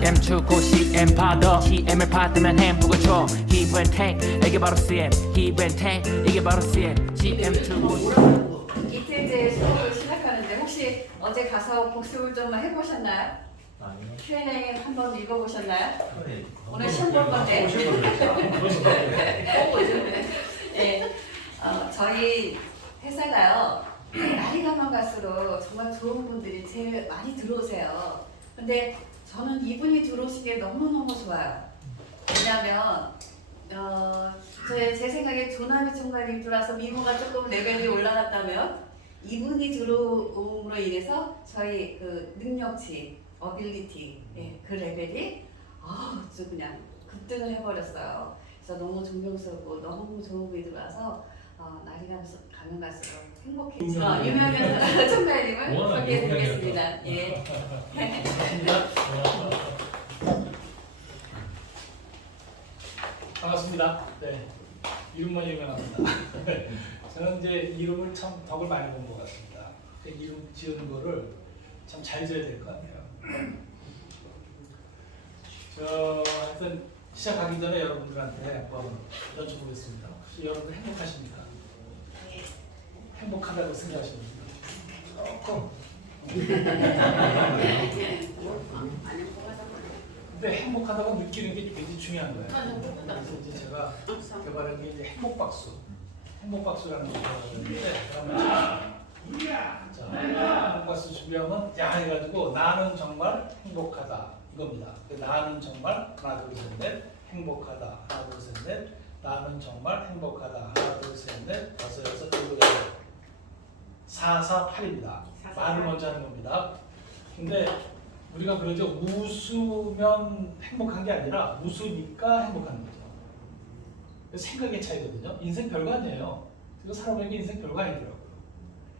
CM 주고 CM 받아 CM을 받으면 행복을 줘 Give and take 이게 바로 CM Give and take 이게 바로 CM CM 주고 이틀째 수업을 시작하는데 혹시 어제 가서 복습을 좀 해보셨나요? 아니요. Q&A 한번 읽어보셨나요? 네. 오늘 시험 볼 건데. 네, 저희 회사가요 날이 가면 갈수록 정말 좋은 분들이 제일 많이 들어오세요. 근데 저는 이분이 들어오신 게 너무너무 좋아요. 왜냐하면 제 생각에 조남희 총괄님 들어와서 미모가 조금 레벨이 올라갔다면 이분이 들어옴으로 인해서 저희 그 능력치, 어빌리티 그 레벨이 아주 그냥 급등을 해버렸어요. 그래서 너무 존경스럽고 너무 좋은 분이 들어와서 날이 가면 갈수록 행복해지죠. 유명한 총괄님을 소개해드리겠습니다. 예. 반갑습니다. 네, 이름만 유명합니다. 저는 이제 이름을 참 덕을 많이 본 것 같습니다. 그 이름 지은 거를 참 잘 지어야 될 것 같아요. 하여튼 시작하기 전에 여러분들한테 한번 여쭤보겠습니다. 혹시 여러분들 행복하십니까? 행복하다고 생각하십니까? 조금. 근데 행복하다고 느끼는 게 굉장히 중요한 거예요. 그래서 이제 제가 개발한 게 이제 행복박수라는 걸 개발했는데, 자, 행복박수 준비하면 야 해가지고 나는 정말 행복하다 이겁니다. 나는 정말 하나 둘 셋 넷 행복하다 하나 둘 셋 넷 나는 정말 행복하다 하나 둘 셋 넷 다섯 여섯 일곱 여덟 4, 4, 8입니다. 말을 먼저 하는 겁니다. 근데 우리가 그러죠. 웃으면 행복한 게 아니라 웃으니까 행복한 거죠. 생각의 차이거든요. 인생 별거 아니에요. 이거 살아보니까 인생 별거 아니더라고요.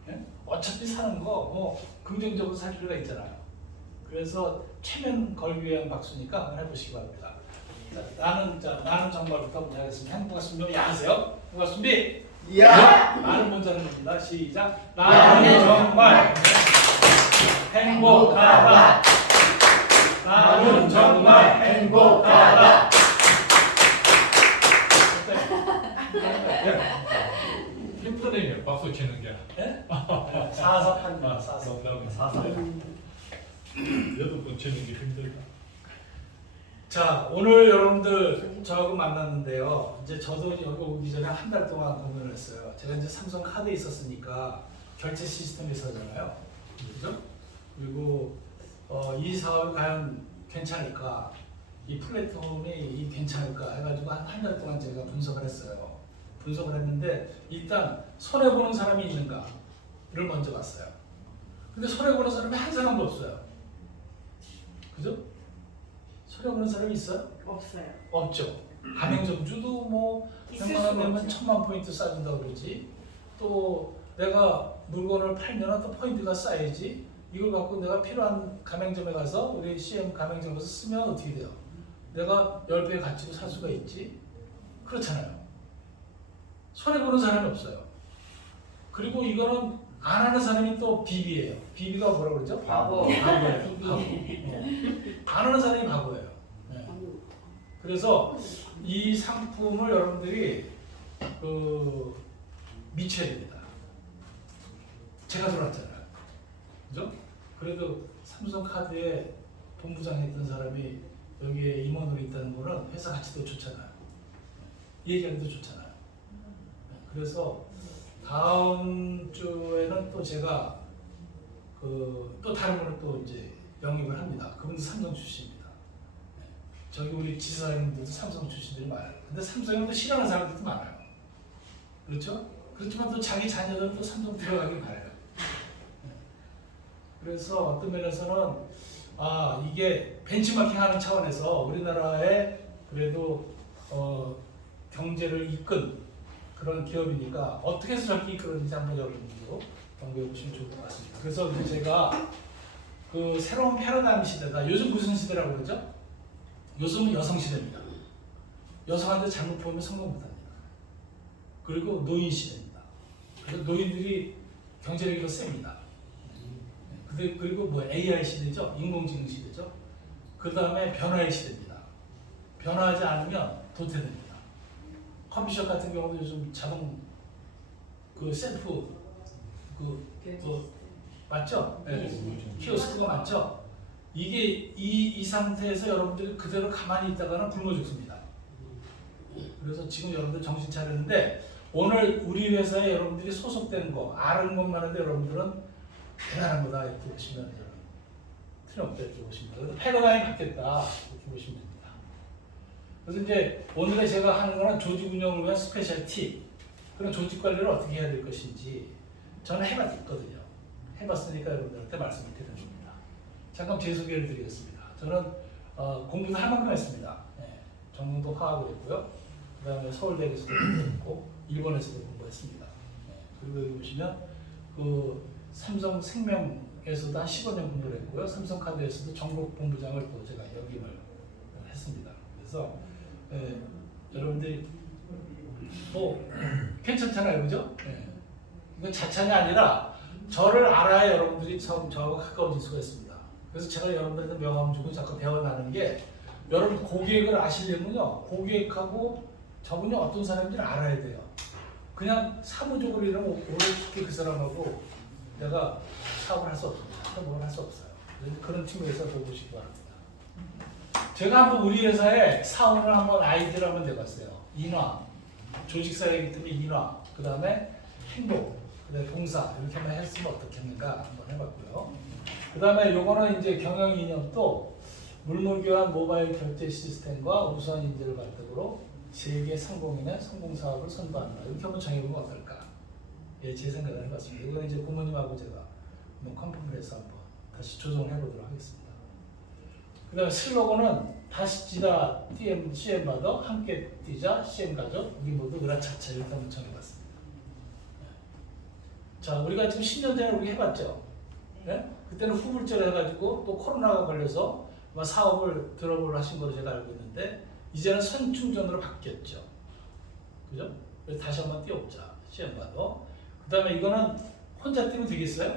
네? 어차피 사는 거 뭐 긍정적으로 살 필요가 있잖아요. 그래서 최면 걸기 위한 박수니까 한번 해보시기 바랍니다. 나는 정말부터 먼저 하겠습니다. 행복한 준비 야하세요. 행복한 준비. 야! 나는 먼저 하는 겁니다. 시작. 나는 정말 행복하다. 나는 정말 행복하다. 힘드네요. 박수 치는 게. 네? 448입니다. 448. 여덟 번 치는 게 힘들다. 자, 오늘 여러분들 저하고 만났는데요. 이제 저도 여기 오기 전에 한 달 동안 고민을 했어요. 제가 이제 삼성 카드에 있었으니까 결제 시스템에 있었잖아요. 그죠? 그리고 이 사업이 과연 괜찮을까? 이 플랫폼이 괜찮을까? 해가지고 한 달 동안 제가 분석을 했어요. 분석을 했는데 일단 손해보는 사람이 있는가를 먼저 봤어요. 근데 손해보는 사람이 한 사람도 없어요. 그죠? 손해보는 사람이 있어요? 없어요. 없죠. 가맹점주도 뭐 있을 100만 원 수가 내면 없죠. 1000만 포인트 싸준다고 그러지. 또 내가 물건을 팔면 또 포인트가 쌓이지. 이걸 갖고 내가 필요한 가맹점에 가서 우리 CM 가맹점에서 쓰면 어떻게 돼요? 내가 10배 가치로 살 수가 있지. 그렇잖아요. 손해보는 사람이 없어요. 그리고 이거는 안 하는 사람이 또 비비예요. 비비가 뭐라고 그러죠? 바보예요. 바보. 안 하는 사람이 바보예요. 네. 그래서 이 상품을 여러분들이 미쳐야 됩니다. 제가 들어왔잖아요. 그죠? 그래도 삼성카드에 본부장 했던 사람이 여기에 임원으로 있다는 거는 회사 가치도 좋잖아요. 얘기하기도 좋잖아요. 그래서 다음 주에는 또 제가 또 다른 분을 또 이제 영입을 합니다. 그분도 삼성 출신입니다. 저기 우리 지사님들도 삼성 출신들이 많아요. 근데 삼성을 또 싫어하는 사람들도 많아요. 그렇죠? 그렇지만 또 자기 자녀들은 또 삼성 들어가길 바라요. 그래서 어떤 면에서는 이게 벤치마킹하는 차원에서 우리나라의 그래도 경제를 이끈 그런 기업이니까 어떻게 해서 저렇게 이끌었는지 한번 여러분들도 연구해 보시면 좋을 것 같습니다. 그래서 이제 제가 그 새로운 패러다임 시대다. 요즘 무슨 시대라고 그러죠? 요즘은 여성 시대입니다. 여성한테 잘못 보면 성공 못합니다. 그리고 노인 시대입니다. 그래서 노인들이 경제력이 더 셉니다. 그리고 뭐 AI 시대죠, 인공지능 시대죠. 그 다음에 변화의 시대입니다. 변화하지 않으면 도태됩니다. 커피숍 같은 경우도 요즘 자동 그 셀프 맞죠? 네. 키오스크가 맞죠? 이게 이 상태에서 여러분들이 그대로 가만히 있다가는 굶어 죽습니다. 그래서 지금 여러분들 정신 차렸는데 오늘 우리 회사에 여러분들이 소속된 거 아는 것만 하는데 여러분들은 대단한 거다 이렇게 보시면 틀림없다 이렇게 보시면 그래서 패러다임이 바뀌었다 이렇게 보시면 됩니다. 그래서 이제 오늘에 제가 하는 거는 조직 운영을 위한 스페셜 팁 그런 조직 관리를 어떻게 해야 될 것인지 저는 해봤거든요. 해봤으니까 여러분들한테 말씀을 드리는 겁니다. 잠깐 제 소개를 드리겠습니다. 저는 공부도 할 만큼 했습니다. 네, 전공도 화학을 했고요. 그 다음에 서울대에서도 공부했고 일본에서도 공부했습니다. 네, 그리고 여기 보시면 그 삼성생명에서도 한 15년 공부를 했고요. 삼성카드에서도 전국 본부장을 또 제가 역임을 했습니다. 그래서 여러분들이 뭐 괜찮잖아요, 그죠? 네. 이건 자찬이 아니라 저를 알아야 여러분들이 저하고 가까워질 수가 있습니다. 그래서 제가 여러분들한테 명함 주고 잠깐 배워나가는 게 여러분 고객을 아시려면요, 고객하고 저분이 어떤 사람인지를 알아야 돼요. 그냥 사무적으로 이러면 오래 쉽게 그 사람하고 내가 사업을 할 수 없습니다. 사업을 할 수 없어요. 그런 측면에서 보시기 바랍니다. 제가 한번 우리 회사에 사원을 한번 아이디어를 한번 내봤어요. 인화, 조직사회이기 때문에 인화, 그 다음에 행복, 그 다음에 봉사 이렇게 한번 했으면 어떻겠는가 한번 해봤고요. 그 다음에 요거는 이제 경영 이념도 물물교환 모바일 결제 시스템과 우수한 인재를 바탕으로 세계 성공인의 성공 사업을 선도한다. 이렇게 한번 정해보면 어떨까? 예, 제 생각을 해봤습니다. 이건 이제 부모님하고 제가 한번 컨펌을 해서 한번 다시 조정을 해보도록 하겠습니다. 그 다음에 슬로건은 다시 뛰다 CM 받아 함께 뛰자 CM 가족 우리 모두 으라차차 이렇게 한번 정해봤습니다. 자, 우리가 지금 10년 전에 우리 해봤죠? 네? 그때는 후불제를 해가지고 또 코로나가 걸려서 아마 사업을 드롭을 하신 걸로 제가 알고 있는데 이제는 선충전으로 바뀌었죠. 그죠? 그래서 다시 한번 뛰어보자. 시험 봐도. 그 다음에 이거는 혼자 뛰면 되겠어요?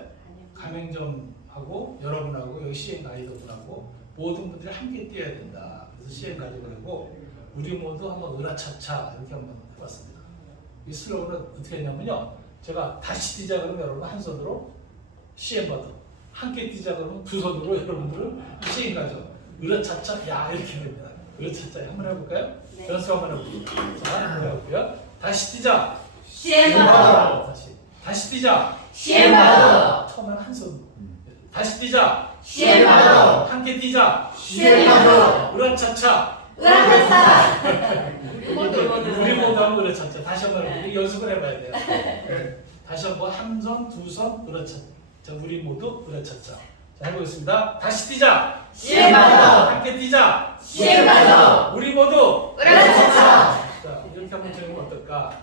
가맹점하고 여러분하고 여기 CM 가이드분하고 모든 분들이 함께 뛰어야 된다. 그래서 CM 가이드를 하고 우리 모두 한번 으라차차 이렇게 한번 해봤습니다. 이 슬로건은 어떻게 했냐면요. 제가 다시 뛰자 그러면 여러분 한 손으로 CM 받아. 함께 뛰자 그러면 두 손으로 여러분들은 CM 가죠. 으라차차 야 이렇게 됩니다. 으라차차 한번 해볼까요? 네. 연습 한번 해볼게요. 자, 한번 해볼게요. 다시 뛰자. CM 받아. 다시 뛰자. CM 받아. 처음엔 한 손. 다시 뛰자. CM 받아. 함께 뛰자. CM 받아. 으라차차. 으라차차. 우리 모두 한번 으라차차. 다시 한번 해볼게요. 연습을 해봐야 돼요. 다시 한번 한 손, 두 손, 으라차차. 자, 우리 모두 으라차차. 자, 해보겠습니다. 다시 뛰자. CM 받아. 함께 뛰자. CM 받아. 우리 모두 으라차차. 자, 이렇게 한번 들으면 어떨까?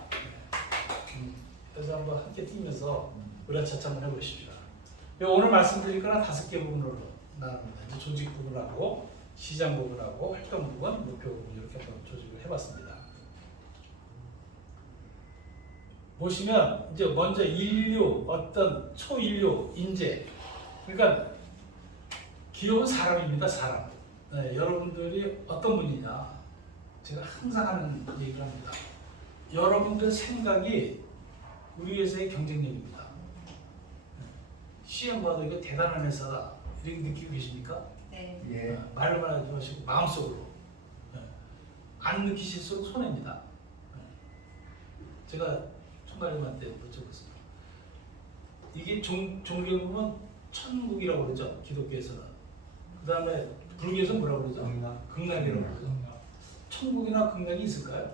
그래서 한번 함께 뛰면서 으라차차 한번 해보십시오. 오늘 말씀드릴 거는 5개 부분으로 나눕니다. 이제 조직 부분하고 시장 부분하고 활동 부분, 목표 부분 이렇게 한번 조직을 해봤습니다. 보시면 이제 먼저 인류, 어떤 초인류, 인재. 그러니까 기업은 사람입니다. 사람. 네, 여러분들이 어떤 분이냐. 제가 항상 하는 얘기를 합니다. 여러분들 생각이 우리 회사의 경쟁력입니다. CM 봐도 이거 대단한 회사다. 이렇게 느끼고 계십니까? 네. 예. 말로만 하지 마시고 마음속으로. 안 느끼실수록 손해입니다. 제가 총괄님한테 여쭤봤습니다. 이게 종교에 보면 천국이라고 그러죠. 기독교에서는. 그 다음에 불교에서는 뭐라고 그러죠? 극락이라고 그러죠. 천국이나 극락이 있을까요?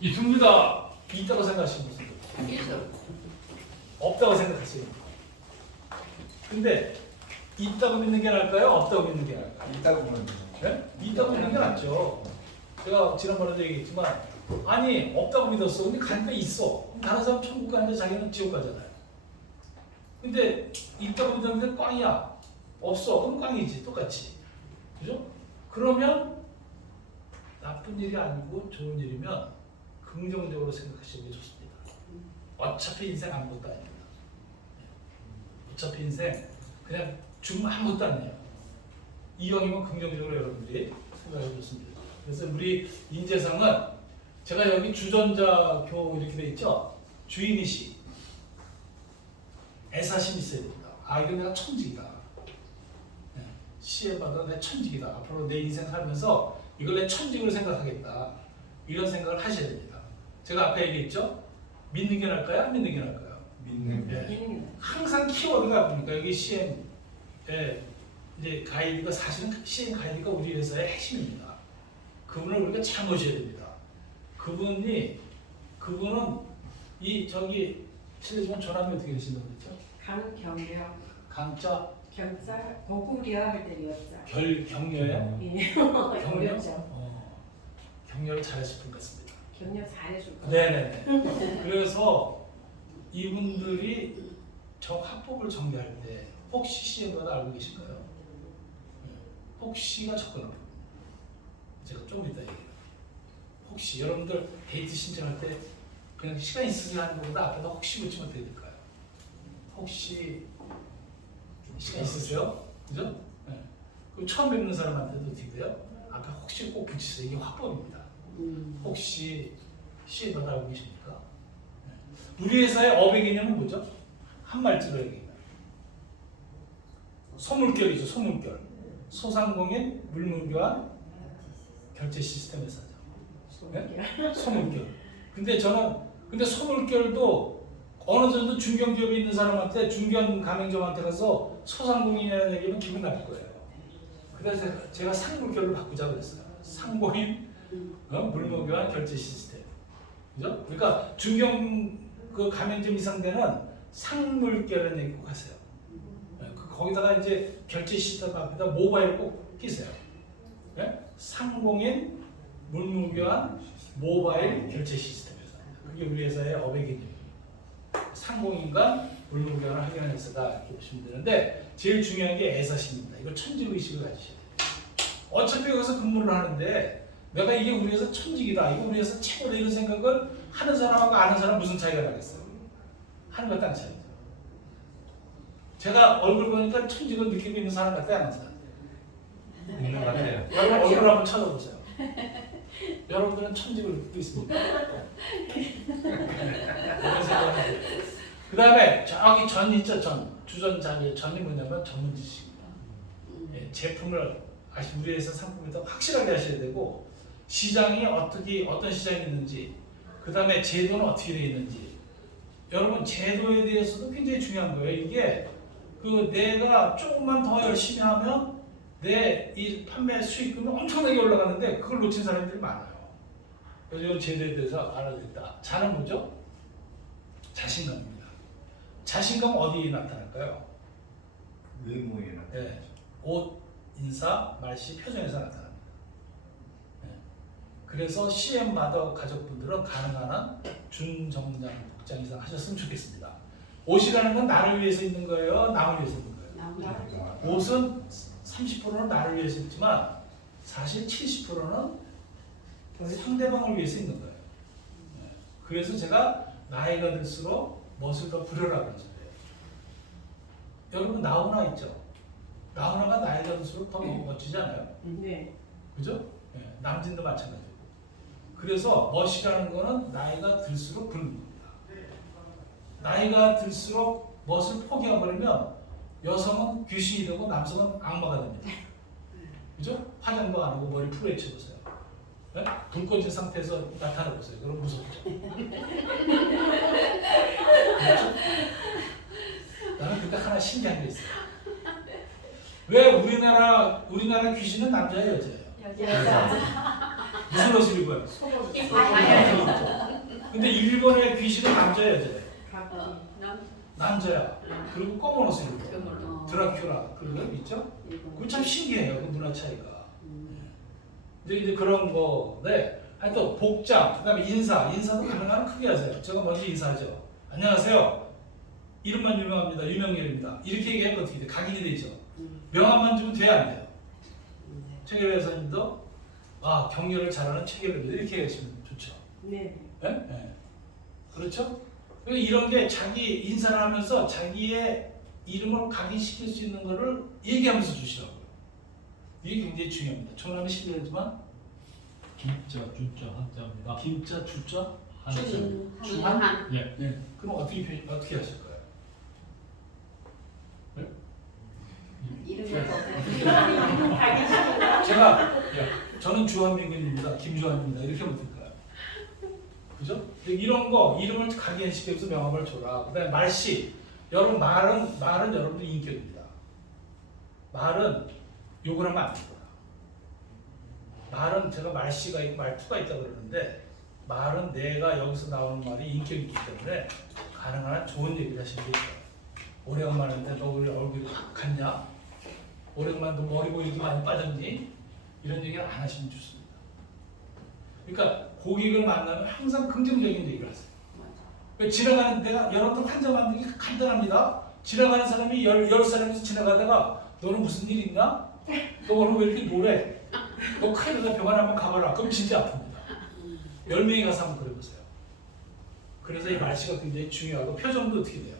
있습니다. 있다고 생각하시는 분들. 있어. 없다고 생각하시는 근데 있다고 믿는 게 나을까요? 없다고 믿는 게 나을까요? 있다고 보면 되죠. 네? 있다고 믿는 게 낫죠. 제가 지난번에도 얘기했지만 아니 없다고 믿었어. 근데 가니까 있어. 다른 사람 천국 가는데 자기는 지옥 가잖아요. 근데 있다고 믿었는데 꽝이야. 없어. 그럼 꽝이지. 똑같이. 그죠? 그러면 나쁜 일이 아니고 좋은 일이면 긍정적으로 생각하시는 게 좋습니다. 어차피 인생 아무것도 아닙니다. 어차피 인생 그냥 죽으면 아무것도 아니에요. 이왕이면 긍정적으로 여러분들이 생각해 줬습니다. 그래서 우리 인재상은 제가 여기 주전자 교 이렇게 돼 있죠. 주인이시 애사심이 있어야 됩니다. 아 이거 내가 천직이다. 네. 시험 받아 내 천직이다. 앞으로 내 인생 살면서 이걸 내 천직으로 생각하겠다. 이런 생각을 하셔야 됩니다. 제가 앞에 얘기했죠. 믿는 게 나을까요? 안 믿는 게 나을까요? 믿는 게. 네. 항상 키워드가 뭡니까? 여기 CM 이제 가이드가 사실은 CM 가이드가 우리 회사의 핵심입니다. 그분을 우리가 잘 모셔야 됩니다. 그분은 이 저기 실례지만 전함이 어떻게 되신다고 그랬죠? 강경려 강자 경자 고구려 할 때였죠. 경려요? 예. 경려? 어렵죠. 경려를 잘하실 분 같습니다. 경려 잘해줄 거. 네네네. 그래서 이분들이 저 합법을 정리할 때 혹시 CM보다 알고 계신가요? 혹시가 접근합니다. 제가 좀 이따 얘기해요. 혹시 여러분들 데이트 신청할 때 그냥 시간 있으세요 하는 것보다 앞에다 혹시 붙이면 어떻게 될까요? 혹시 시간 있으세요? 그죠? 네. 그럼 처음 뵙는 사람한테도 어떻게 돼요? 앞에 혹시 꼭 붙이세요. 이게 화법입니다. 혹시 CM보다 알고 계십니까? 네. 우리 회사의 업의 개념은 뭐죠? 한 말투로 얘기해요. 소물결이죠. 소물결. 소상공인 물물교환 결제 시스템 회사죠. 네? 소물결. 근데 소물결도 어느 정도 중견기업에 있는 사람한테 중견 가맹점한테 가서 소상공인이라는 얘기는 기분 나쁠 거예요. 그래서 제가 상물결로 바꾸자고 했어요. 상공인 물물교환 결제 시스템. 그죠? 그러니까 중견 그 가맹점 이상 되는 상물결을 얘기 꼭 하세요. 거기다가 이제 결제 시스템 앞에다 모바일 꼭 끼세요. 네? 상공인 물물교환 모바일 결제 시스템에서 그게 우리 회사의 업의 개념입니다. 상공인과 물물교환을 하게 하는 회사다 이렇게 보시면 되는데 제일 중요한 게 애사심입니다. 이거 천직의식을 가지셔야 돼요. 어차피 여기서 근무를 하는데 내가 이게 우리 회사 천직이다, 이거 우리 회사 최고다 이런 생각을 하는 사람하고 아는 사람 무슨 차이가 나겠어요? 하는 것 딴 차이죠. 제가 얼굴 보니까 천직을 느끼고 있는 사람 같아요, 안 하는 사람? 있는 것 같아요. 여러분 얼굴 한번 찾아보세요. 여러분들은 천직을 느끼고 있습니까? 그 다음에 저기 전 있죠, 주전자의 전이 뭐냐면 전문 지식입니다. 예, 제품을 우리 회사 상품에다 확실하게 하셔야 되고 시장이 어떤 시장이 있는지 그 다음에 제도는 어떻게 되어 있는지 여러분 제도에 대해서도 굉장히 중요한 거예요. 이게 내가 조금만 더 열심히 하면 내 이 판매 수익금이 엄청나게 올라가는데 그걸 놓친 사람들이 많아요. 그래서 이런 제도에 대해서 알아야겠다. 자는 뭐죠? 자신감입니다. 자신감 어디에 나타날까요? 외모에 나타나죠. 네. 옷, 인사, 말씨, 표정에서 나타납니다. 네. 그래서 CM 받아 가족분들은 가능한 한 준정장 복장 이상 하셨으면 좋겠습니다. 옷이라는 건 나를 위해서 입는 거예요? 남을 위해서 입는 거예요? 옷은 30%는 나를 위해서 입지만 사실 70%는 상대방을 위해서 입는 거예요. 네. 그래서 제가 나이가 들수록 멋을 더 부려라 그러죠. 여러분 나훈아 있죠? 나훈아가 나이가 들수록 더 멋지지 않아요? 네. 그죠? 네. 남진도 마찬가지고. 그래서 멋이라는 거는 나이가 들수록 부는 겁니다. 나이가 들수록 멋을 포기해버리면 여성은 귀신이 되고 남성은 악마가 됩니다. 그죠? 화장도 안 하고 머리 풀어헤쳐보세요. 네? 불 꺼진 상태에서 나타나보세요. 그럼 무섭죠? 그렇죠? 나는 근데 하나 신기한 게 있어요. 왜 우리나라 귀신은 남자예요, 여자예요? 무슨 옷을 입어요? 근데 일본의 귀신은 남자예요, 여자예요? 남자야. 그리고 검은 옷을 입어. 드라큘라 그런 거 있죠? 그거 참 신기해요, 그 문화 차이가. 근데 이제 그런 거네. 하여튼 복장, 그다음에 인사도 가능한 크게 하세요. 제가 먼저 인사하죠. 안녕하세요. 이름만 유명합니다. 유명렬입니다. 이렇게 얘기하면 어떻게 돼? 각인이 되죠. 명함만 주면 돼야 안 돼요. 최계배 회사님도 경렬을 잘하는 최계배입니다. 이렇게 얘기하시면 좋죠. 네. 네? 네. 그렇죠? 이런 게 자기 인사를 하면서 자기의 이름을 각인시킬 수 있는 거를 얘기하면서 주시라고요. 이게 굉장히 중요합니다. 총량은 실례지만 김자 주자 한자입니다. 김자 주자 주한. 예. 네. 그럼 어떻게 하실 거예요? 이름이 없어요. 가기 싫어. 제가 저는 주한민군입니다. 김주한입니다. 이렇게 하면 될까요? 그죠? 이런 거 이름을 각인시켜서 명함을 줘라. 그다음에 말씨. 여러분 말은 여러분들 인격입니다. 말은 욕을 하면 안 됩니다. 말은 제가 말씨가 있고 말투가 있다고 그러는데 말은 내가 여기서 나오는 말이 인격이 있기 때문에 가능한 한 좋은 얘기를 하시는 게 있어요. 오래간만인데 너 우리 얼굴이 확 갔냐? 오래간만에 너 머리 보이기 많이 빠졌니? 이런 얘기를 안 하시면 좋습니다. 그러니까 고객을 만나면 항상 긍정적인 얘기를 하세요. 그러니까 지나가는 데가 여러분들 환자 만들기 간단합니다. 지나가는 사람이 10사람에서 지나가다가 너는 무슨 일 있나? 너 오늘 왜 이렇게 노래? 너 큰일 나다 병원 한번 가봐라. 그럼 진짜 아픕니다. 10명이 가서 한번 그려보세요. 그래서 이 말씨가 굉장히 중요하고 표정도 어떻게 돼요?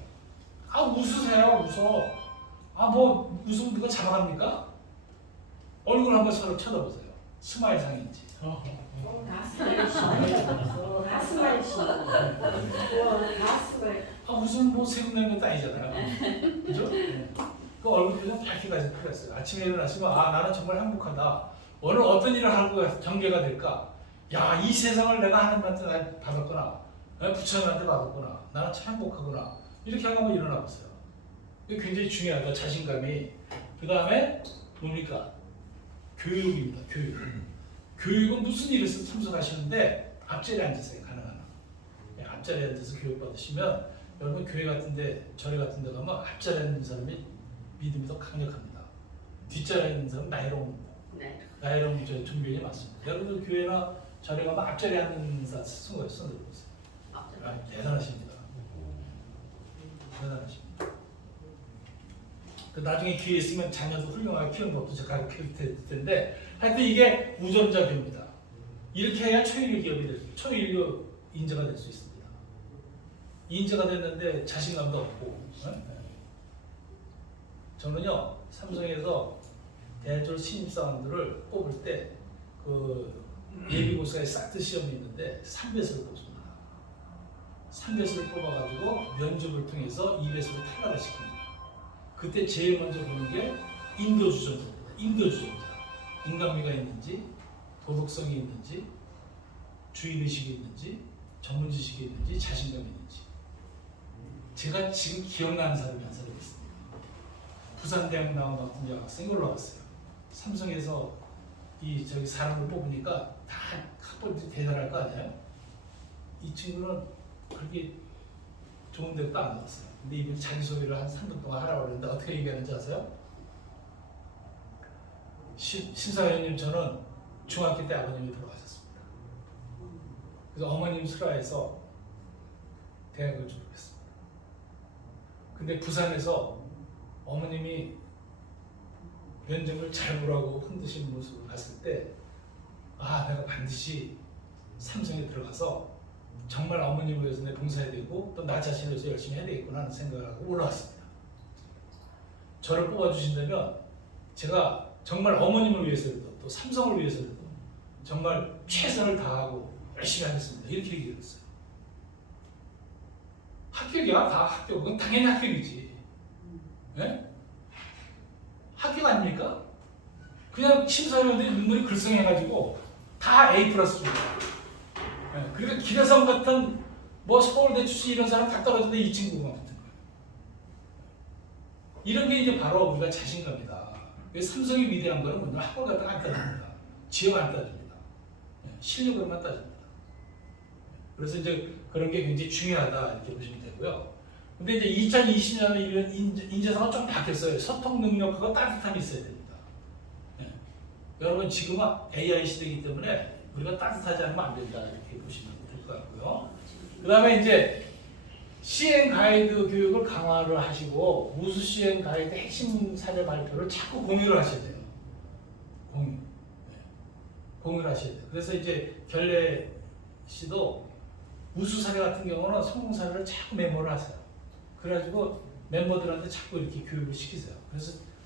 아 웃으세요. 웃어. 아 뭐 웃으면 누가 잡아갑니까? 얼굴 한번 서로 쳐다보세요. 스마일 상인지. 가스발 씨. 가스발 씨. 가스발. 아 무슨 뭐 세금내는 것도 아니잖아요. 그죠? 그 얼굴 표정 밝게 가질 필요가 있어요. 아침에 일어나시면 아 나는 정말 행복하다. 오늘 어떤 일을 하고 전개가 될까? 야 이 세상을 내가 하나님한테 받았구나. 부처님한테 받았구나. 나는 참 행복하구나. 이렇게 하고 일어나 보세요. 이게 굉장히 중요하다. 자신감이. 그 다음에 뭡니까? 교육입니다. 교육. 교육은 무슨 일에서 참석하시는데 앞자리에 앉으세요. 가능한 한. 앞자리에 앉아서 교육받으시면 여러분 교회 같은데 절에 같은데 가면 앞자리에 앉는 사람이 믿음이 더 강력합니다. 뒷자리에 있는 사람은 네. 나이롱 종교인이 맞습니다. 여러분들 교회나 절에 가면 앞자리에 앉는 손을 보세요. 아, 대단하십니다. 대단하십니다. 그 나중에 기회 있으면 자녀도 훌륭하게 키우는 법도 제가 가르칠 텐데 하여튼 이게 우존자 교입니다. 이렇게 해야 초일류 기업이 될 수 있어요. 초일류 인재가 될 수 있습니다. 인재가 됐는데 자신감도 없고 저는요 삼성에서 대졸 신입사원들을 뽑을 때 그 예비고사에 사트 시험이 있는데 3배수를 뽑습니다. 3배수를 뽑아가지고 면접을 통해서 2배수를 탈락을 시킵니다. 그때 제일 먼저 보는 게 인도주전자입니다. 인도주전자. 인간미가 있는지, 도덕성이 있는지, 주인의식이 있는지, 전문지식이 있는지, 자신감이 있는지. 제가 지금 기억나는 사람이 한 사람이 있습니다. 부산대학 나온 같은 여학생이 올라왔어요. 삼성에서 저기 사람을 뽑으니까 다 학벌들이 대단할 거 아니에요? 이 친구는 그렇게 좋은 데도 안 나왔어요. 근데 이분이 자기소개를 한 3분 동안 하라고 그랬는데 어떻게 얘기하는지 아세요? 심사위원님 저는 중학교 때 아버님이 돌아가셨습니다. 그래서 어머님 슬하에서 대학을 졸업했습니다. 근데 부산에서 어머님이 면접을 잘 보라고 흔드신 모습을 봤을 때 아 내가 반드시 삼성에 들어가서 정말 어머님을 위해서 내 봉사해야 되고 또 나 자신을 위해서 열심히 해야 되겠구나 하는 생각을 하고 올라왔습니다. 저를 뽑아주신다면 제가 정말 어머님을 위해서라도 또 삼성을 위해서라도 정말 최선을 다하고 열심히 하겠습니다. 이렇게 얘기를 했어요. 합격이야? 다 합격. 그건 당연히 합격이지. 네? 합격 아닙니까? 그냥 심사위원들이 눈물이 글썽해가지고 다 A 플러스입니다. 네. 그러니까 기대성 같은 뭐 서울대 출신 이런 사람 다 떨어졌는데 이 친구가 붙은 거예요. 이런 게 이제 바로 우리가 자신감이다. 삼성이 위대한 거는 뭐냐? 학벌 갖다가 안 따집니다. 지역 안 따집니다. 네. 실력으로만 따집니다. 그래서 이제 그런 게 굉장히 중요하다 이렇게 보시면 되고요. 근데 이제 2020년에 인재상은 좀 바뀌었어요. 소통 능력하고 따뜻함이 있어야 됩니다. 네. 여러분 지금은 AI 시대이기 때문에 우리가 따뜻하지 않으면 안 된다 이렇게 보시면 될 것 같고요. 그 다음에 이제 시행 가이드 교육을 강화를 하시고 우수 시행 가이드 핵심 사례 발표를 자꾸 공유를 하셔야 돼요. 공유. 네. 공유를 하셔야 돼요. 그래서 이제 결례 씨도 우수 사례 같은 경우는 성공 사례를 자꾸 메모를 하세요. 그래가지고 멤버들한테 자꾸 이렇게 교육을 시키세요.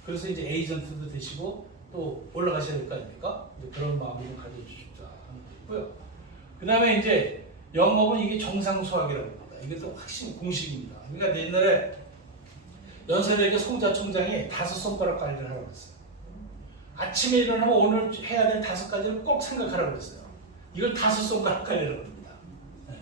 그래서 이제 에이전트도 되시고 또 올라가셔야 될 거 아닙니까? 이제 그런 마음을 가져주십사 하는 게 있고요. 그 다음에 이제 영업은 이게 정상 수학이라고 합니다. 이게 또 확신 공식입니다. 그러니까 옛날에 연세대학교 송자 총장이 5손가락 관리를 하라고 그랬어요. 아침에 일어나면 오늘 해야 될 5가지를 꼭 생각하라고 그랬어요. 이걸 5손가락 관리라고 합니다. 네.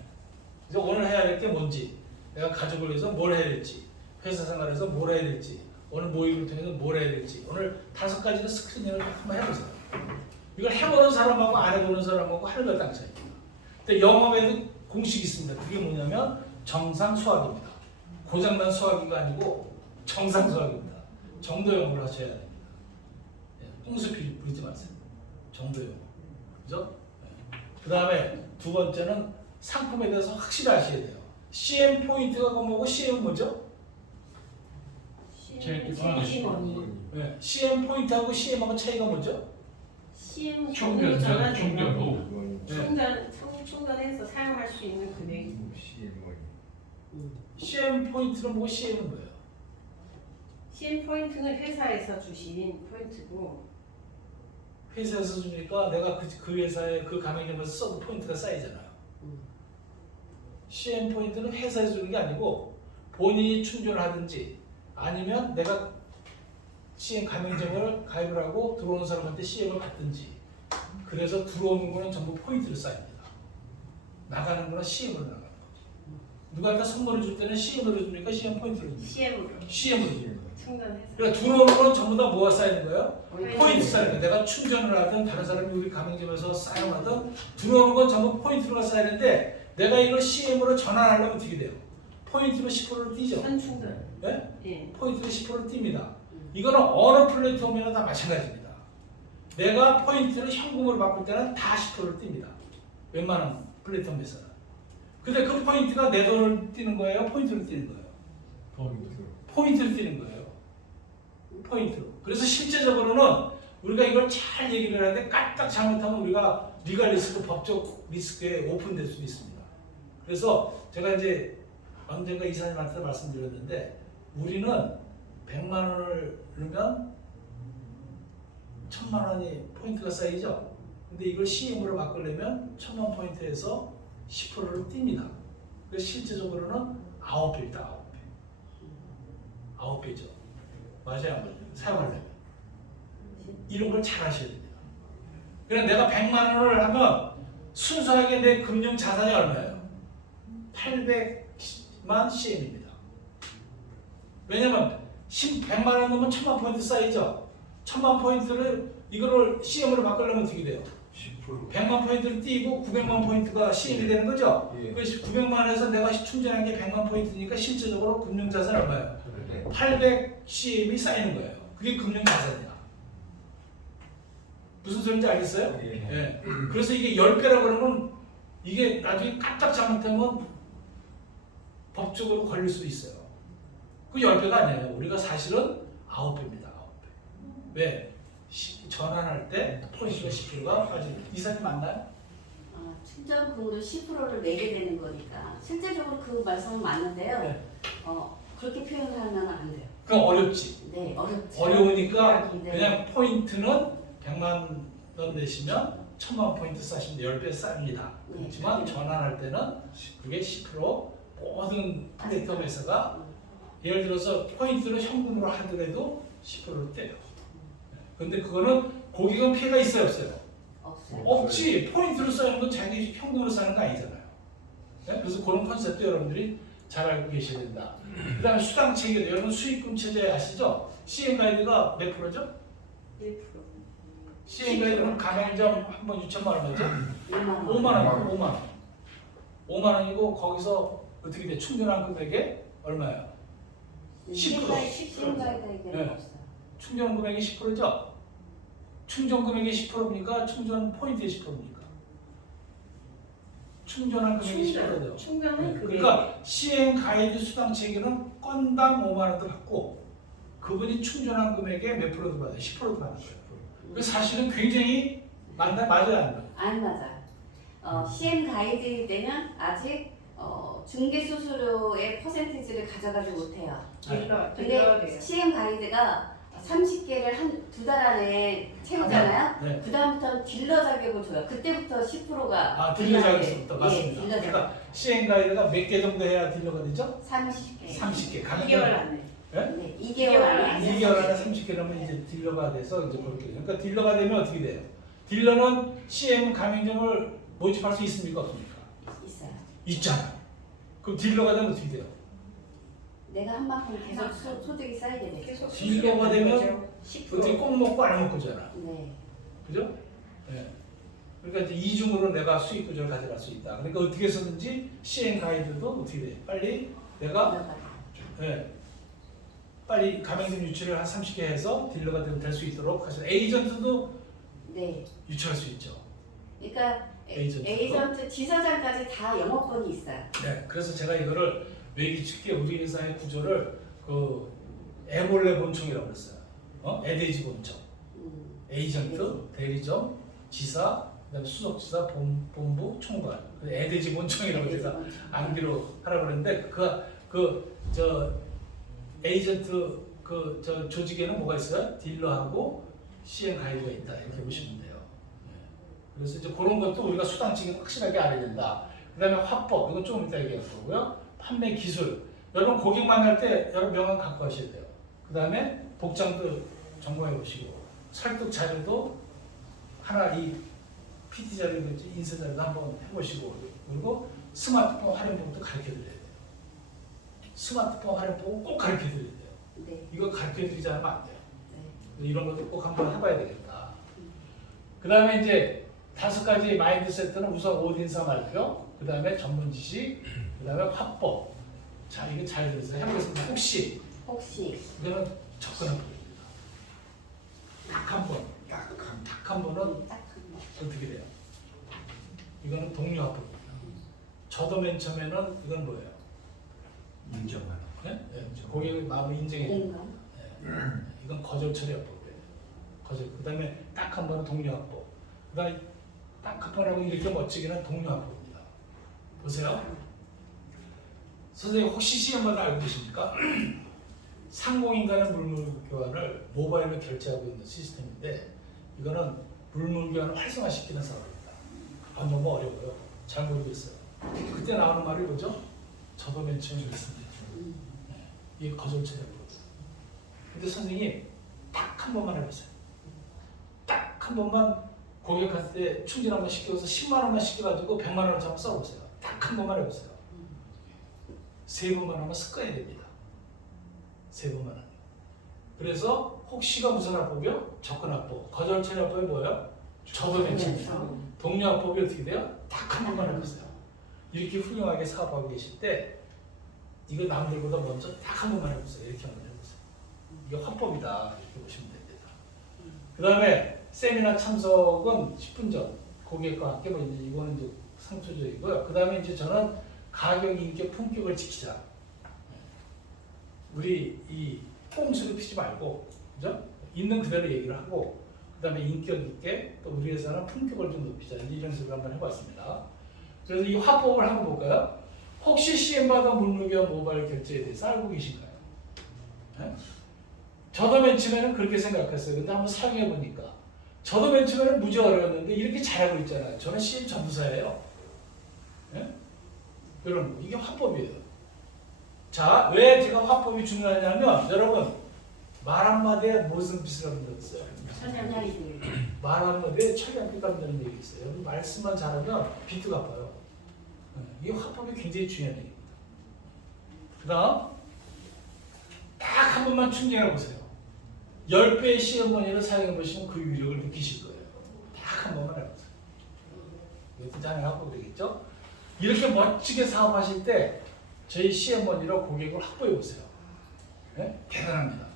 그래서 오늘 해야 될 게 뭔지, 내가 가족을 위해서 뭘 해야 될지, 회사 생활에서 뭘 해야 될지, 오늘 모임을 통해서 뭘 해야 될지, 오늘 5가지를 스크리닝을 한번 해보세요. 이걸 해보는 사람하고 안 해보는 사람하고 하늘과 땅 차이입니다. 근데 영업에도 공식이 있습니다. 그게 뭐냐면 정상 수학입니다. 고장난 수학이가 아니고 정상 수학입니다. 정도 영어를 하셔야 됩니다. 꽁수 부리지 마세요. 정도 영어. 그죠? 그 다음에 두 번째는 상품에 대해서 확실히 아셔야 돼요. CM 포인트가 뭐고 CM은 뭐죠? CM머니. 네. CM 포인트하고 CM하고 차이가 뭐죠? CM 충전 전, 충전 후. 충전해서 사용할 수 있는 금액이. CM 포인트는 뭐고 CM은 뭐예요? CM 포인트는 회사에서 주신 포인트고, 회사에서 주니까 내가 그 회사에 그 가맹점에서 써도 포인트가 쌓이잖아요. CM 포인트는 회사에서 주는 게 아니고 본인이 충전을 하든지 아니면 내가 CM 가맹점을 가입을 하고 들어오는 사람한테 CM을 받든지, 그래서 들어오는 거는 전부 포인트로 쌓입니다. 나가는 거는 CM으로 나가는 거죠. 누구한테 선물을 줄 때는 CM으로 주니까 CM 포인트로 줍니다. CM으로 주는 거예요. 충전해서. 그러니까 들어오는 거는 전부 다 뭐가 쌓이는 거예요? 포인트. 포인트 쌓이는 거예요. 내가 충전을 하든 다른 사람이 우리 가맹점에서 사용하든 들어오는 건 전부 포인트로가 쌓이는데, 내가 이걸 CM으로 전환하려면 어떻게 돼요? 포인트로 10%를 띄죠. 선충전. 네? 예. 포인트로 10%를 띱니다. 이거는 어느 플랫폼이나 다 마찬가지입니다. 내가 포인트를 현금으로 바꿀 때는 다 10%를 띱니다. 웬만한 플랫폼에서는. 근데 그 포인트가 내 돈을 띄는 거예요? 포인트를 띄는 거예요? 포인트를 띄는 거예요. 포인트로. 그래서 실제적으로는 우리가 이걸 잘 얘기를 하는데 까딱 잘못하면 우리가 리갈 리스크, 법적 리스크에 오픈될 수도 있습니다. 그래서 제가 이제 언젠가 이사님한테 말씀드렸는데, 우리는 100만 원을 넣으면 1000만 원이 포인트가 쌓이죠. 근데 이걸 CM으로 바꾸려면 1000만 포인트에서 10%를 띱니다. 그래서 실제적으로는 9배입니다. 9배죠. 맞아요, 안 맞아요? 사용하려면. 이런 걸 잘 하셔야 됩니다. 그럼 내가 100만 원을 하면 순수하게 내 금융 자산이 얼마예요? 800만 CM입니다. 왜냐면 100만 원 넣으면 1000만 포인트 쌓이죠. 1000만 포인트를 이거를 CM으로 바꾸려면 어떻게 돼요? 100만 포인트를 띄고 900만 포인트가 CM이 되는 거죠. 예. 그래서 900만에서 내가 충전한 게 100만 포인트니까 실제적으로 금융 자산 얼마예요? 800 CM이 쌓이는 거예요. 그게 금융 자산이야. 무슨 소리인지 알겠어요? 예. 그래서 이게 10배라고 그러면 이게 나중에 까딱 잘못하면 법적으로 걸릴 수도 있어요. 그 10배가 아니에요. 우리가 사실은 9배입니다. 9배. 왜? 전환할 때 포인트가 10%가 빠집니다. 이사님 맞나요? 충전금으로 10%를 내게 되는 거니까 실제적으로 그 말씀은 맞는데요. 네. 그렇게 표현하면 안 돼요. 그럼 어렵지. 네, 어렵지. 어려우니까 네. 그냥 포인트는 100만 원 내시면 1000만 포인트 쌓으시면 10배 쌓입니다. 네. 그렇지만 전환할 때는 그게 10% 모든 플랫폼 회사가 예를 들어서 포인트를 현금으로 하더라도 10%를 떼요. 근데 그거는 고객은 피해가 있어요, 없어요? 없어요. 없지. 포인트로 쌓이는 건 자기 현금으로 쌓는 거 아니잖아요. 네? 그래서 그런 컨셉도 여러분들이 잘 알고 계셔야 된다. 그 다음에 수당 체계도 여러분 수익금 체제 아시죠? CM 가이드가 몇 프로죠? 1%. CM 가이드는 가맹점 한 번 6천만 얼마죠? 5만 5만 원, 5만 원. 5만 원이고 거기서 어떻게 돼? 충전한 금액에 얼마예요? 10%. 신가이드 네. 얘기는 없어요. 충전 금액이 10%죠? 충전 금액이 10%입니까? 충전 포인트의 10%입니까? 충전한 금액이 10%죠. 충전은 그게 그러니까 CM 가이드 수당 체계는 건당 5만 원도 받고 그분이 충전한 금액의 몇 프로도 받아요? 10%도 받는 거예요. 그 사실은 굉장히 맞아요, 안 맞아요? 안 맞아요. CM 가이드 때는 아직 중개 수수료의 퍼센티지를 가져가지 못해요. 들러야 근데 돼요. CM 가이드가 30개를 한 2달 안에 채우잖아요. 네. 그 다음부터 딜러 자격을 줘요. 그때부터 10%가 딜러 자격부터 맞습니다. 딜러 자격. 그러니까 시행 가이드가 몇 개 정도 해야 딜러가 되죠? 30개. 30개. 2개월 안에. 네, 2개월 안에. 2개월 안에 30개 넘으면 이제 딜러가 돼서 이제 그렇게 돼요. 그러니까 딜러가 되면 어떻게 돼요? 딜러는 CM 가맹점을 모집할 수 있습니까? 없습니까? 있어요. 있잖아. 그럼 딜러가 되면 어떻게 돼요? 내가 한 만큼 계속 소득이 쌓이게 돼. 계속 딜러가 되면 수익을 어떻게 꼭 먹고 안 먹고잖아. 네. 그죠? 네. 그러니까 이제 이중으로 내가 수익 구조를 가져갈 수 있다. 그러니까 어떻게 해서든지 CM 가이드도 어떻게 돼? 빨리 내가 빨리 가맹점 유치를 한 30개 해서 딜러가 될 수 있도록 하셔. 에이전트도 네. 유치할 수 있죠. 그러니까 에이전트. 에이전트 지사장까지 다 영업권이 있어요. 네. 그래서 제가 이거를 외기 쉽게 우리 회사의 구조를 그 애몰래 본청이라고 그랬어요. 애대지 본청. 에이전트, 대리점, 지사, 그다음에 수석지사, 본부, 총괄. 애대지 본청이라고 제가 암기로 하라고 그랬는데 저 에이전트 저 조직에는 뭐가 있어요? 딜러하고 CM 가이드가 있다 이렇게 보시면 돼요. 네. 그래서 이제 그런 것도 우리가 수당직이 확실하게 알아야 된다. 그다음에 화법 이건 조금 이따 얘기할 거고요. 판매 기술 여러분 고객 만날 때 여러분 명함 갖고 하셔야 돼요. 그다음에 복장도 점검해 보시고 설득 자료도 하나 이 PT 자료든지 인쇄 자료도 한번 해보시고 그리고 스마트폰 활용법도 가르쳐 드려야 돼요. 스마트폰 활용법은 꼭 가르쳐 드려야 돼요. 네. 이거 가르쳐 드리지 않으면 안 돼요. 네. 이런 것도 꼭 한번 해봐야 되겠다. 그 다음에 이제 5가지 마인드세트는 우선 오딘사 발표, 그 다음에 전문 지식, 그 다음에 화법. 자, 이거 잘 들으세요. 해보겠습니다. 혹시 이거는 접근한 법입니다. 딱 한 번, 딱 한 번은 딱 한 번. 어떻게 돼요? 이거는 동료 화법입니다. 저도 맨 처음에는 이건 뭐예요? 인정하는. 네? 고객의 마음을 인정해 주는 공감. 이건 거절 처리 화법이에요. 거절. 그 다음에 딱 한 번은 동료 화법. 그 다음에 딱 한 번하고 이렇게 멋지게는 동료 화법입니다. 보세요. 선생님 혹시 시험마다 알고 계십니까? 상공인간의 물물 교환을 모바일로 결제하고 있는 시스템인데 이거는 물물 교환을 활성화시키는 사업입니다. 너무 어려워요. 잘 모르겠어요. 그때 나오는 말이 뭐죠? 저도 맨 처음에 그랬습니다. 이게 거절 처리 화법이에요. 근데 선생님 딱 한 번만 해보세요. 딱 한 번만 고객한테 때 충전 한번 시켜서 10만 원만 시켜가지고 100만 원을 잡아 써보세요. 딱 한 번만 해보세요. 3번만 하면 습관이 됩니다. 3번만 하면. 그래서 혹시가 무슨 화법이요? 접근화법. 거절 처리 화법이 뭐예요? 저도 괜찮습니다. 동료 화법이 어떻게 돼요? 딱 한 번만 해보세요. 이렇게 훌륭하게 사업하고 계실 때 이거 남들보다 먼저 딱 한 번만 해보세요. 이렇게 한번 해보세요. 이게 화법이다. 이렇게 보시면 됩니다. 그 다음에 세미나 참석은 10분 전 고객과 함께 뭐 이제 이거는 이제 상투적이고요. 그 다음에 이제 저는 가격, 인격, 품격을 지키자. 우리 이 꼼수를 피지 말고, 그죠? 있는 그대로 얘기를 하고, 그 다음에 인격 있게 또 우리 회사는 품격을 좀 높이자. 이런 식으로 한번 해봤습니다. 그래서 이 화법을 한번 볼까요? 혹시 CM받은 물물교환 모바일 결제에 대해서 알고 계신가요? 네? 저도 맨 처음에는 그렇게 생각했어요. 근데 한번 사용해 보니까 저도 맨 처음에는 무지 어려웠는데 이렇게 잘하고 있잖아요. 저는 CM 전도사예요. 네? 여러분 이게 화법이에요. 자, 왜 제가 화법이 중요하냐면 여러분 말 한마디에 무슨 빛을 한다고 천연향이들. 말 한마디에 천연빛 갚는다는 얘기 있어요. 여러분 말씀만 잘하면 빛도 갚아요. 이 화법이 굉장히 중요한 얘기입니다. 그 다음 딱 한 번만 충전해 보세요. 10배의 시어머니를 사용해 보시면 그 위력을 느끼실 거예요. 딱 한 번만 해보세요. 이것도 잘하고 그러겠죠? 이렇게 멋지게 사업하실 때 저희 시어머니로 고객을 확보해 보세요. 네? 대단합니다.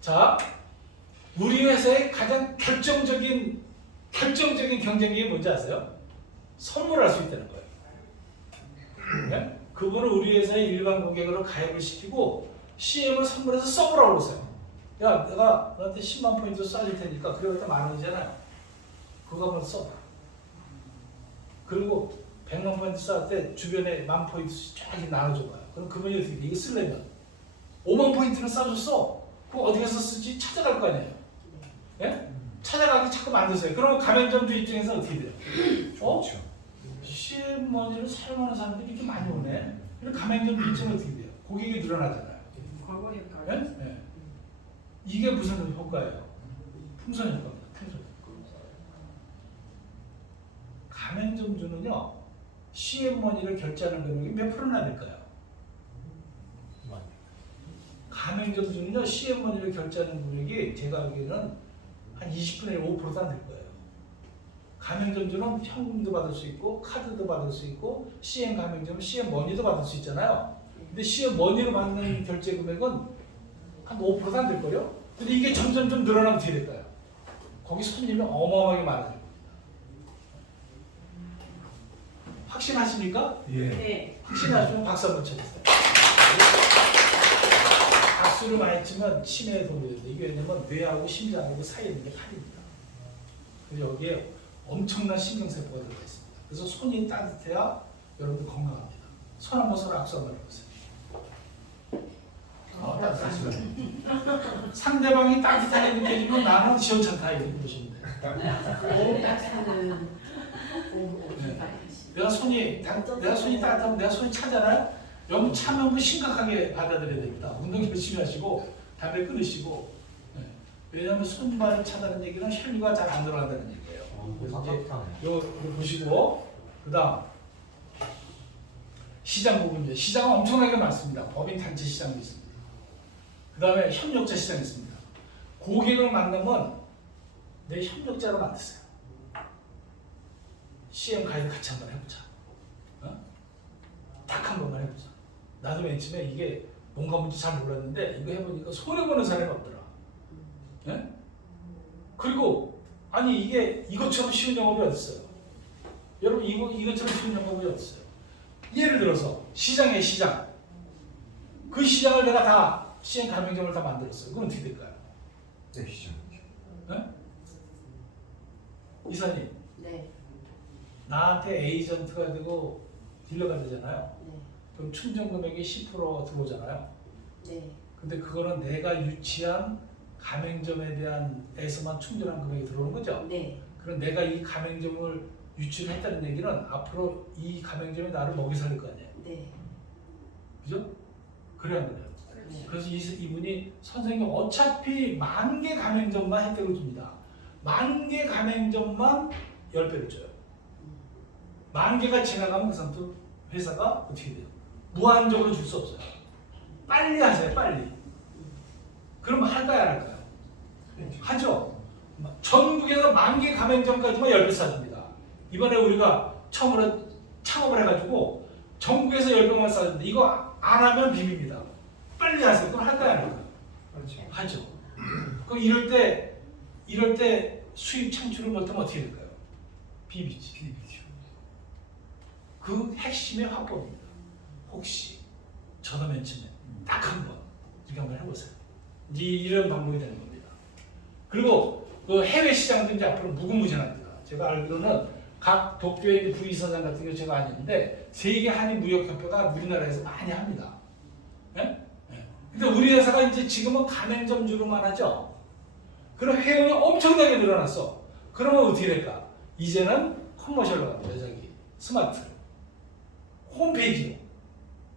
자, 우리 회사의 가장 결정적인 경쟁력이 뭔지 아세요? 선물할 수 있다는 거예요. 네? 그거는 우리 회사의 일반 고객으로 가입을 시키고 CM을 선물해서 써보라고 그러세요. 야, 내가 너한테 10만 포인트 쏴줄 테니까 그래도 10,000원이잖아요. 그거 한번 써봐. 그리고 100만 포인트 쏴을 때 주변에 10,000포인트씩 쫙 나눠줘봐요. 그럼 그분이 어떻게 돼? 이거 쓰려면 5만 포인트는 쏴줬어. 그거 어디 가서 쓰지? 찾아갈 거 아니에요. 예? 찾아가기 자꾸 만드세요. 그러면 가맹점주 입장에서 어떻게 돼요? 좋죠. CM머니를 사용하는 사람들이 이렇게 많이 오네. 그럼 가맹점주 입장은 어떻게 돼요? 고객이 늘어나잖아요. 과거 효과. 예? 예. 이게 무슨 효과예요? 풍선 효과입니다. 풍선. 가맹점주는요, CM머니를 결제하는 금액이 몇 프로나 될까요? 가맹점주는요, CM머니를 결제하는 금액이 제가 알기로는 한 20분의 1, 5%도 안 될 거예요. 가맹점주는 현금도 받을 수 있고, 카드도 받을 수 있고, CM 가맹점은 CM머니도 받을 수 있잖아요. 근데 CM머니로 받는 결제 금액은 한 5%도 안 될 거예요. 근데 이게 점점 좀 늘어나면 어떻게 될까요? 거기 손님이 어마어마하게 많아질 겁니다. 확신하십니까? 예. 네. 확신하시면 박수 한번 쳐주세요. 박수를 많이 치면 치매에 도움이 됩니다. 이게 왜냐면 뇌하고 심장하고 사이에 있는 게 팔입니다. 그래서 여기에 엄청난 신경세포가 들어가 있습니다. 그래서 손이 따뜻해야 여러분들 건강합니다. 손 한번 서로 악수 한번 해보세요. 따뜻하시죠? 상대방이 따뜻하게 느껴지면 나는 시원찮다 이렇게 보시면 돼요. 내가 손이 따뜻하면 내가 손이 차잖아요. 너무 차면 그 심각하게 받아들여야 됩니다. 운동 열심히 하시고 담배 끊으시고. 네. 왜냐하면 손발이 차다는 얘기는 혈류가 잘 안 들어간다는 얘기예요. 그래서 이제 요 보시고 그다음 시장 부분이죠. 시장은 엄청나게 많습니다. 법인 단체 시장도 있습니다. 그다음에 협력자 시장이 있습니다. 고객을 만나면 내 협력자로 만드세요. CM 가이드 같이 한번 해보자. 딱 한 번만 해보자. 나도 맨 처음에 이게 뭔가 뭔지 잘 몰랐는데 이거 해보니까 손해보는 사람이 없더라. 예? 그리고 아니 이게 이것처럼 쉬운 영업이 어딨어요? 여러분 이것처럼 쉬운 영업이 어딨어요? 예를 들어서 시장의 시장. 그 시장을 내가 다 CM 가맹점을 다 만들었어요. 그럼 어떻게 될까요? 네, 시죠. 예? 이사님. 네. 나한테 에이전트가 되고 딜러가 되잖아요. 네. 그럼 충전 금액이 10% 들어오잖아요. 네. 근데 그거는 내가 유치한 가맹점에 대한 에서만 충전한 금액이 들어오는 거죠. 네. 그럼 내가 이 가맹점을 유치했다는 얘기는 앞으로 이 가맹점이 나를 먹이 살릴 거 아니에요. 네. 그죠? 그래야 안 그래요? 네. 그래서 이분이 선생님 어차피 10,000개 가맹점만 혜택을 줍니다. 10,000개 가맹점만 10배를 줘요. 10,000개가 지나가면 그 상태 회사가 어떻게 돼요? 무한적으로 줄 수 없어요. 빨리 하세요, 빨리. 그러면 할까요, 안 할까요? 하죠. 전국에서 10,000개 가맹점까지만 10배 싸줍니다. 이번에 우리가 처음으로 창업을 해가지고 전국에서 10배만 싸줍니다. 이거 안 하면 비깁니다. 빨리 하세요. 그럼 할까요, 안 할까요? 그렇죠. 하죠. 그럼 이럴 때 수입 창출을 못하면 어떻게 될까요? 비비지. 그 핵심의 화법입니다. 혹시 저도 맨 처음에 딱 한 번 이렇게 한번 해보세요. 이런 방법이 되는 겁니다. 그리고 그 해외 시장도 이제 앞으로 무궁무진합니다. 제가 알기로는 각 도쿄의 부이사장 같은 게 제가 아닌데 세계 한인 무역협회가 우리나라에서 많이 합니다. 예? 예. 근데 우리 회사가 이제 지금은 가맹점주로만 하죠. 그럼 회원이 엄청나게 늘어났어. 그러면 어떻게 될까? 이제는 커머셜로 갑니다. 저기 스마트 홈페이지로.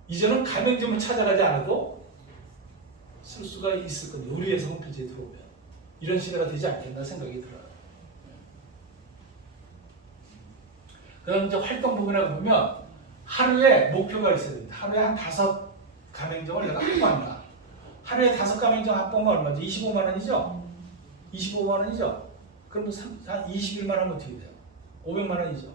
이제는 가맹점을 찾아가지 않아도 쓸 수가 있을 건데 우리 회사 홈페이지에 들어오면 이런 시대가 되지 않겠나 생각이 들어요. 그럼 이제 활동 부분에 보면 하루에 목표가 있어야 됩니다. 하루에 한 5 가맹점을 내가 확보한다. 하루에 5 가맹점 확보하면 얼마죠? 25만 원이죠? 25만 원이죠? 그러면 한 21만 원은 어떻게 돼요? 500만 원이죠?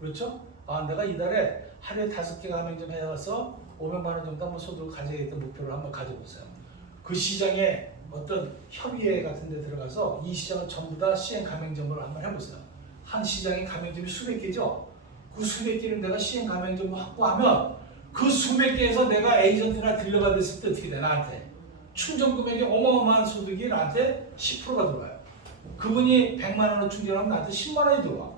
그렇죠? 아, 내가 이달에 하루에 5개 가맹점 해서 500만 원 정도 한번 소득을 가져야겠다는 목표를 한번 가져보세요. 그 시장에 어떤 협의회 같은 데 들어가서 이 시장을 전부 다 CM 가맹점으로 한번 해보세요. 한 시장에 가맹점이 수백 개죠? 그 수백 개를 내가 CM 가맹점을 확보하면 그 수백 개에서 내가 에이전트나 딜러가 됐을 때 어떻게 돼? 나한테 충전 금액이 어마어마한 소득이 나한테 10%가 들어와요. 그분이 100만 원을 충전하면 나한테 10만 원이 들어와.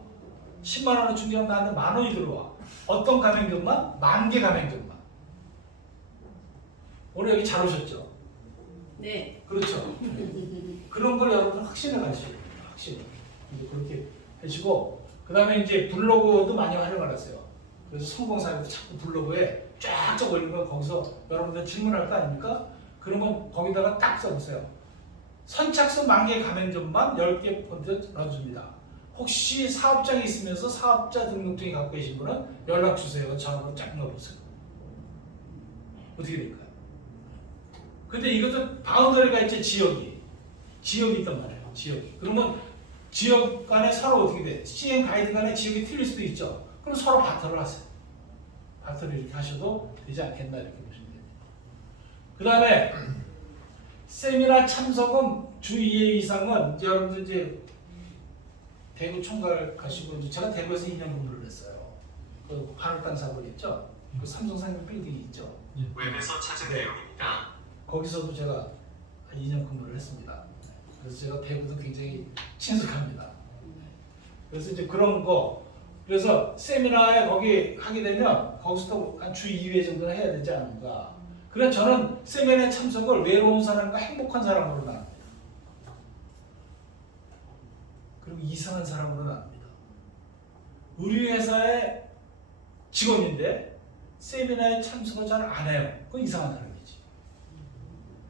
10만 원을 충전하면 나한테 만 원이 들어와. 어떤 가맹점만? 10,000개 가맹점만. 오늘 여기 잘 오셨죠? 네. 그렇죠. 그런 걸 여러분 확신을 가지셔야 돼요. 확신. 이제 그렇게 하시고 그다음에 이제 블로그도 많이 활용을 하세요. 그래서 성공 사례도 자꾸 블로그에 쫙쫙 올리면 거기서 여러분들 질문할 거 아닙니까? 그러면 거기다가 딱 써보세요. 선착순 만개 가맹점만 10개 폰트 넣어줍니다. 혹시 사업장이 있으면서 사업자 등록증이 갖고 계신 분은 연락 주세요. 전화번호 쫙 넣어보세요. 어떻게 될까요? 근데 이것도 바운더리가 있죠. 지역이 있단 말이에요. 지역이. 그러면 지역 간에 서로 어떻게 돼? CM 가이드 간에 지역이 틀릴 수도 있죠. 그럼 서로 바터를 하세요. 바터를 이렇게 하셔도 되지 않겠나 이렇게 보시면 됩니다. 그 다음에 세미나 참석은 주 2회 이상은 이제 여러분들 이제 대구 총괄 가시고 제가 대구에서 2년 근무를 했어요. 그 한울땅 사거리 있죠? 그 삼성상인 빌딩이 있죠? 웹에서 찾은 네. 내용입니다. 거기서도 제가 2년 근무를 했습니다. 그래서 제가 대구도 굉장히 친숙합니다. 그래서 이제 그런 거 그래서 세미나에 거기 하게 되면 거기서도 한 주 2회 정도는 해야 되지 않을까. 그래서 저는 세미나에 참석을 외로운 사람과 행복한 사람으로 나눕니다. 그리고 이상한 사람으로 나눕니다. 우리 회사의 직원인데 세미나에 참석을 잘 안 해요. 그건 이상한 사람이지.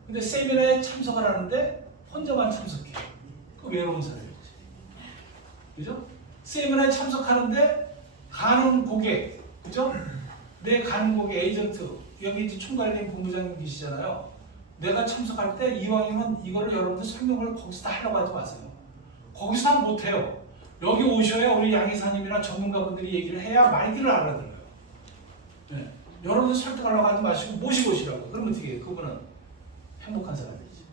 근데 세미나에 참석을 하는데 혼자만 참석해요. 그 외로운 사람이지. 그죠? 세미나에 참석하는데 가는 고객, 그죠? 내 가는 고객 에이전트, 여기 이제 총괄님 본부장님 계시잖아요. 내가 참석할 때 이왕이면 이거를 여러분들 설명을 거기서 다 하려고 하지 마세요. 거기서 다 못해요. 여기 오셔야 우리 양이사님이나 전문가분들이 얘기를 해야 말귀를 알아들어요. 네. 여러분들 설득하려고 하지 마시고 모시고 오시라고. 그러면 어떻게 해요? 그분은 행복한 사람이지.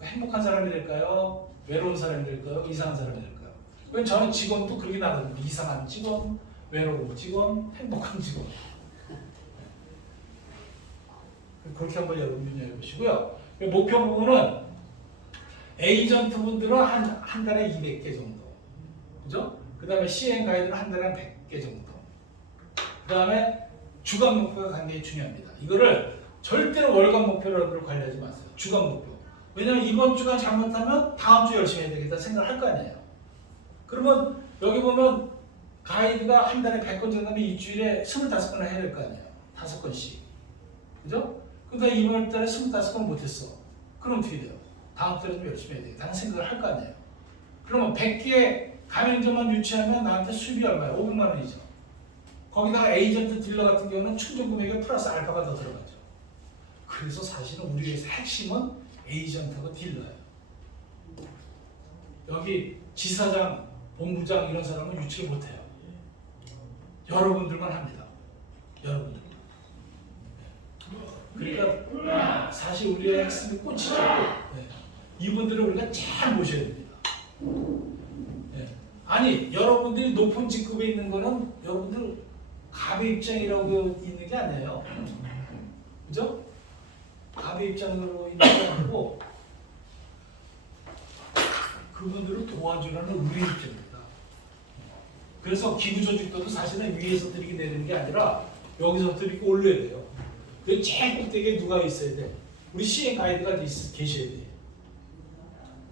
네. 행복한 사람이 될까요? 외로운 사람이 될까요? 이상한 사람이 될까요? 왜냐면 저는 직원도 그렇게 나거든요. 이상한 직원, 외로운 직원, 행복한 직원. 그렇게 한번 여러분 유념해 보시고요. 목표 부분은 에이전트 분들은 한 달에 200개 정도. 그죠? 그 다음에 CM 가이드는 한 달에 한 100개 정도. 그 다음에 주간 목표가 굉장히 중요합니다. 이거를 절대로 월간 목표로 관리하지 마세요. 주간 목표. 왜냐면 이번 주간 잘못하면 다음 주 열심히 해야 되겠다 생각을 할 거 아니에요. 그러면 여기 보면 가이드가 한 달에 100건 정도면 일주일에 25건을 해야 될 거 아니에요. 5건씩. 그죠? 근데 이번 달에 25건 못했어. 그럼 어떻게 돼요? 다음 달에 좀 열심히 해야 되겠다 하는 생각을 할 거 아니에요. 그러면 100개 가맹점만 유치하면 나한테 수입이 얼마예요? 500만 원이죠. 거기다가 에이전트 딜러 같은 경우는 충전 금액에 플러스 알파가 더 들어가죠. 그래서 사실은 우리 회사 핵심은 에이전트하고 딜러예요. 여기 지사장, 본부장 이런 사람은 유치를 못해요. 여러분들만 합니다. 여러분들. 그러니까 사실 우리의 핵심이 꽃이죠. 네. 이분들을 우리가 잘 모셔야 됩니다. 네. 아니 여러분들이 높은 직급에 있는 거는 여러분들 갑의 입장이라고 있는 게 아니에요. 그죠? 갑의 입장으로 있는 게 아니고 그분들을 도와주라는 우리의 입장입니다. 그래서 기구조직도도 사실은 위에서 들이게 내리는 게 아니라 여기서부터 이렇게 올려야 돼요. 그 제일 꼭대기에 누가 있어야 돼? 우리 CM 가이드가 계셔야 돼.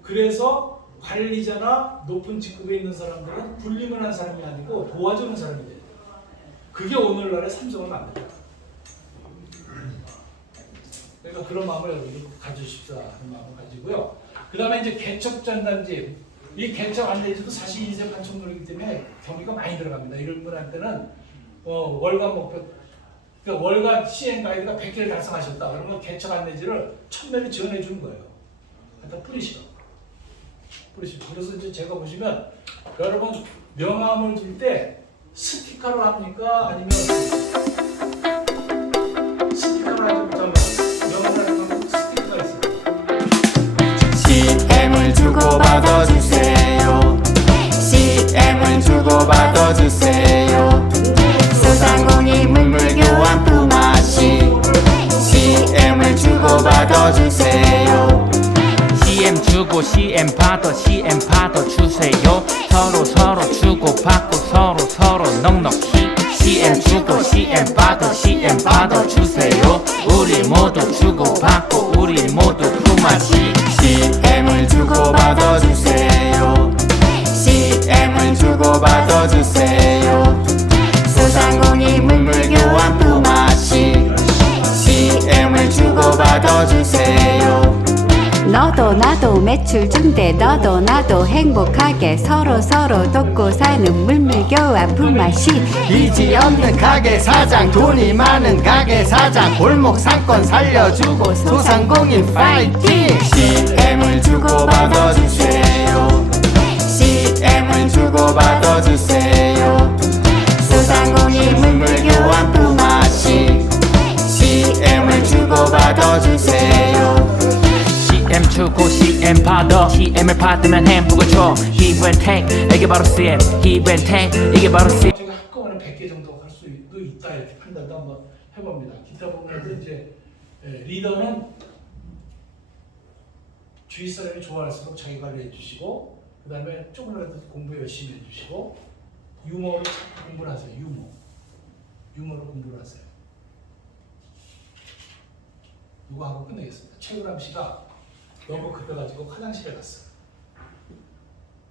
그래서 관리자나 높은 직급에 있는 사람들은 군림을 한 사람이 아니고 도와주는 사람이 돼요. 그게 오늘날의 삼성을 만듭니다. 그러니까 그런 마음을 여러분들 가지십사 하는 마음을 가지고요. 그 다음에 이제 개척전단지, 이 개척 안내지도 사실 인쇄 판촉물이기 때문에 경비가 많이 들어갑니다. 이런 분한테는 월간 목표, 그러니까 월간 CM 가이드가 100개를 달성하셨다. 그러면 개척 안내지를 1000매를 지원해 주는 거예요. 갖다 뿌리시라고. 그래서 이제 제가 보시면 여러분 명함을 줄 때 스티커로 합니까? 아니면 스티커로 하지 못하면 명함을 하면 스티커가 있어요. CM을 주고받아 주세요. CM을 주고받아 주세요. 소상공인 물물 교환 품앗이 CM을 주고받아 주세요. CM 주고 CM 받아 주세요. 서로 주고받고 서로 넉넉히 CM 주고 CM 받아 주세요. 우리 모두 주고받고 우리 모두 품앗이. CM을 주고받아 주세요. CM을 주고받아 주세요. 소상공인 물물교환 품앗이. CM을 주고받아 주세요. 너도 나도 매출 증대 너도 나도 행복하게 서로 돕고 사는 물물교환 품앗이. 빚이 없는 가게 사장, 돈이 많은 가게 사장, 골목 상권 살려주고 소상공인 파이팅. CM을 주고받아 주세요. CM을 주고받아 주세요. 소상공인 물물교환 품앗이. CM을 주고받아 주세요. CM 주고 CM 받아. CM을 받으면 햄버거 줘. Give and take 이게 바로 CM. Give and take 이게 바로 CM. 제가 한꺼번에 100개 정도 할 수도 있다 이렇게 판단도 한번 해봅니다. 기타 부분에서 이제 리더는 주위 사람이 좋아할수록 자기 관리해 주시고, 그 다음에 조금이라도 공부 열심히 해주시고, 유머를 자꾸 공부를 하세요. 유머를 공부를 하세요. 이거 하고 끝내겠습니다. 최그람 씨가 너무 급해가지고 화장실에 갔어요.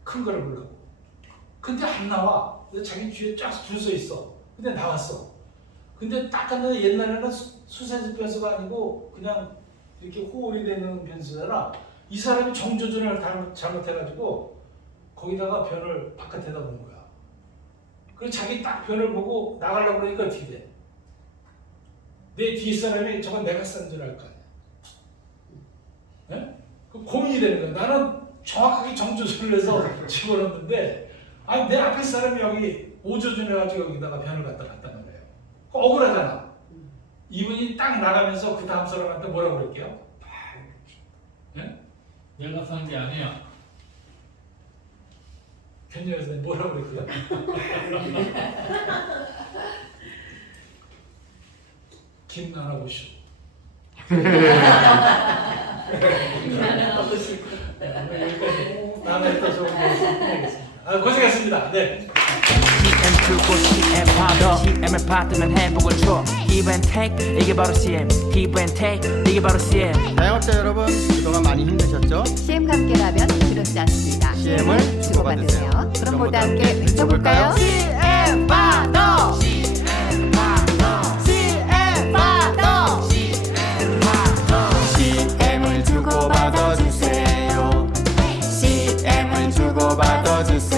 큰 거를 보려고. 근데 안 나와. 근데 자기 뒤에 쫙 줄 서 있어. 근데 나왔어. 근데 딱 갔는데 옛날에는 수세지 변수가 아니고 그냥 이렇게 호흡이 되는 변수잖아. 이 사람이 정조준을 잘못해가지고 거기다가 변을 바깥에다 놓은 거야. 그래서 자기 딱 변을 보고 나가려고 그러니까 어떻게 돼? 내 뒤에 사람이 저건 내가 싼 줄 알 거 아니야. 네? 그 고민이 되는 거야. 나는 정확하게 정조준을 해서 집어넣는데, 아니 내 앞에 사람이 여기 오조준해가지고 여기다가 변을 갖다 놨다는 거예요. 억울하잖아. 이분이 딱 나가면서 그 다음 사람한테 뭐라고 그럴게요? 네? 내가 산 게 아니야. 견제 선생님 뭐라고 그럴게요? 김나나보시오. 여기까지 나나 또 좋은 거 끝내겠습니다. 고생했습니다. 네. CM 주고 CM 받아. CM을 받으면 햄버거 줘. Give and take 이게 바로 CM. Give and take 이게 바로 CM. 자영업자 여러분, 그동안 많이 힘드셨죠? CM과 함께라면 두렵지 않습니다. CM을 주고받으세요. 그럼 모두 함께 외쳐볼까요? CM 받아. CM 받아. CM 받아. CM 받아. CM을 주고받아 주세요. CM을 주고받아 주세요.